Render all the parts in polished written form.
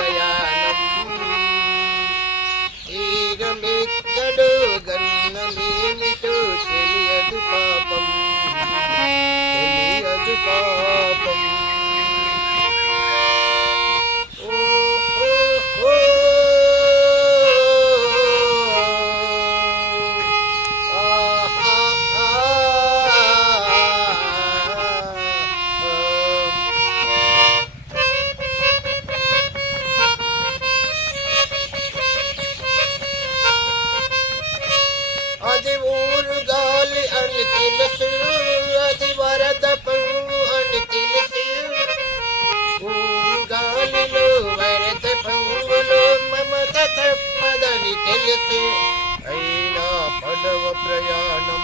ప్రయాణం తీరమెక్కడు గన్నమేమిటో తెలియదు పాపం తెలియదు పాపం అది ఊరు గాలి అని తెలుసు అది వరద పొంగు అని తెలుసు ఊరు గాలిలో వరద పొంగులో మమత తప్పదని తెలుసు అయినా పడవ ప్రయాణం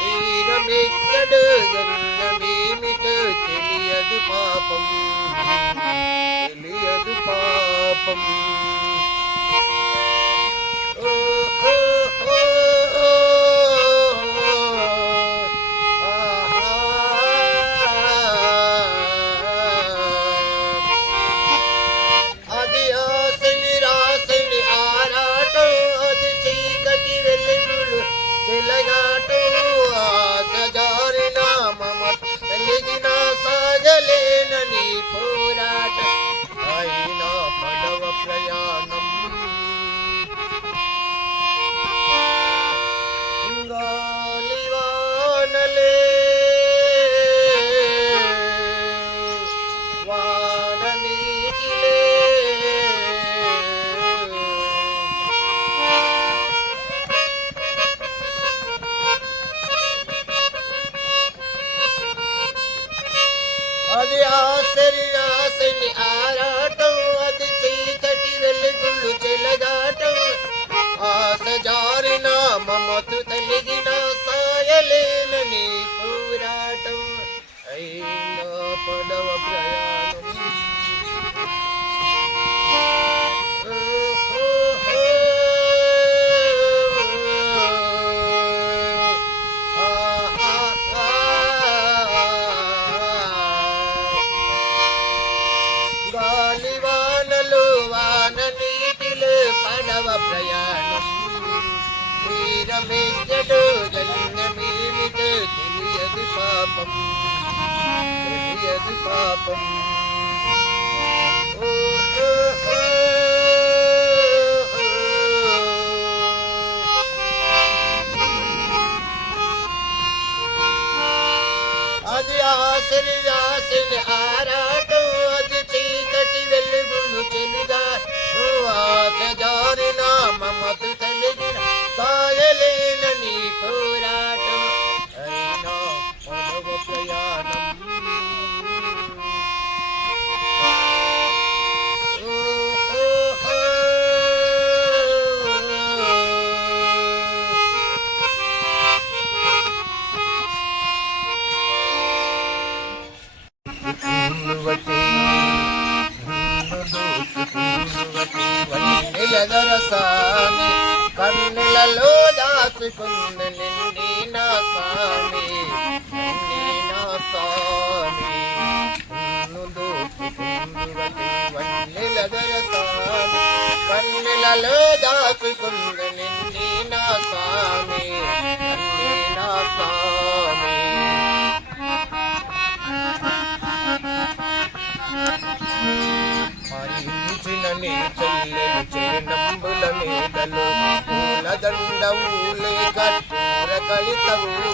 తీరమెక్కడు గన్నమేమిటో తెలియదు పాపం తెలియదు పాపం అది ఆశని రాశని ఆరాటం అది చీకటి వెలుగులు చెలగాటం ఆశ జారిన మమత కలిగిన సాగలేనని పోరాటం అయినా పడవ ప్రయాణం గాలివానలే వాననీటిలే అది ఆశని ఆశని ఆరాటం అది చీకటి వెలుగులు చెలగాటం ఆశ జారిన మమతు తలిగిన సాయలేనని పోరాటం అయినా పడవ ప్రయాణం గాలివానలు వాన నీటిలో పడవ ప్రయాణం తీరమెక్కడు గన్నమేమిటో తెలియదు పాపం తెలియదు పాపం అది ఆశని ఆశని ఆరాటం అది చీకటి వెలుగులు చెలుగా ఆశ జారిన మమతు కలిగిన సాయలేనని పోరాటం అయినా పడవ ప్రయాణం ఎదరసాని కన్నులలో దాచుకుంది నిండి నా స్వామి నిండి నా స్వామి దోచుకుందువటి వన్నెలదరసాని కన్నులలో దాచుకుంది నిండి నా స్వామి నిండి నా స్వామి మరించిన నీ చెల్లెలు చిరునంబుల మీదలు పూలదండవులే కర్పూర కలితవులే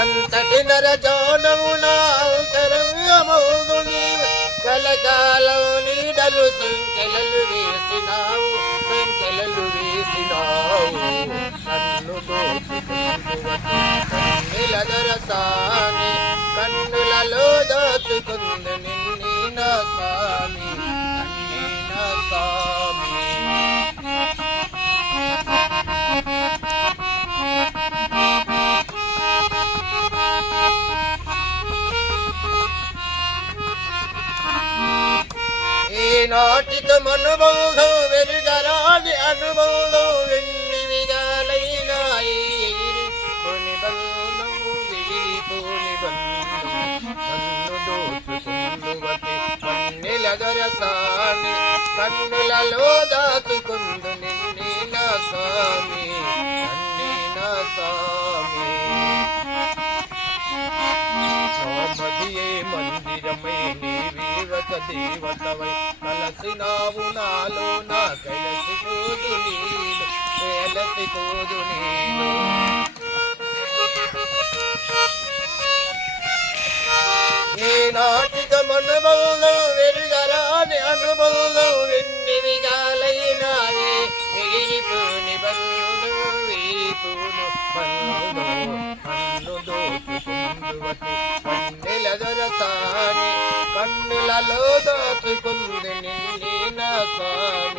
అంతటి నరజానమున అంతరంగమౌదుని కలకాలం నీడలు సంకెలలు వేసినావు నన్ను దోచుకుందువటి కన్నులలో దాచుకుంది నిన్నే నా స్వామి నిన్నే నా స్వామి ఈనాటితో అనుబంధం వెరుగరాని అనుబంధం ఎన్ని విధాలైనా కొన్ని బంధం విడిపో అదరసాని కన్నులలో దాచుకుందు నిన్ని నా స్వామి నన్ని నా స్వామి మదియే మందిరమై నీవీవక దేవతవై కలసినావు నాలో నా కలసిపోదు నీలో కలసిపోదు నీలో ఏనాటిక మనుబంధం వెరుగరాని అనుబంధం వెన్ని విగాలైనావే ఎగిరిపోని బంధు వీరిపోను బంధు కన్ను దోచుకుందువటి కన్నెలదరసాని కన్నులలో దాచుకుంది నిన్ని నా స్వామి